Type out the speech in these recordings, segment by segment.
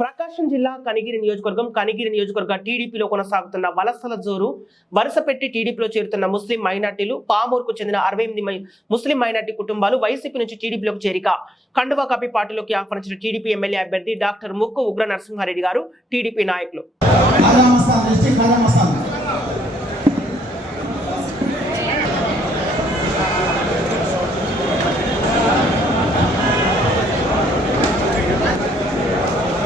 ప్రకాశం జిల్లా కనిగిరి నియోజకవర్గం కనిగిరి నియోజకవర్గ టీడీపీలో కొనసాగుతున్న వలసల జోరు వరుస పెట్టి టీడీపీలో చేరుతున్న ముస్లిం మైనార్టీలు పామూరుకు చెందిన అరవై ముస్లిం మైనార్టీ కుటుంబాలు వైసీపీ నుంచి టీడీపీలోకి చేరిక కండువా కాపి పార్టీలోకి ఆహ్వానించిన టీడీపీ ఎమ్మెల్యే అభ్యర్థి డాక్టర్ ముక్కు ఉగ్ర నరసింహారెడ్డి గారు టీడీపీ నాయకులు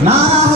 No. Nah.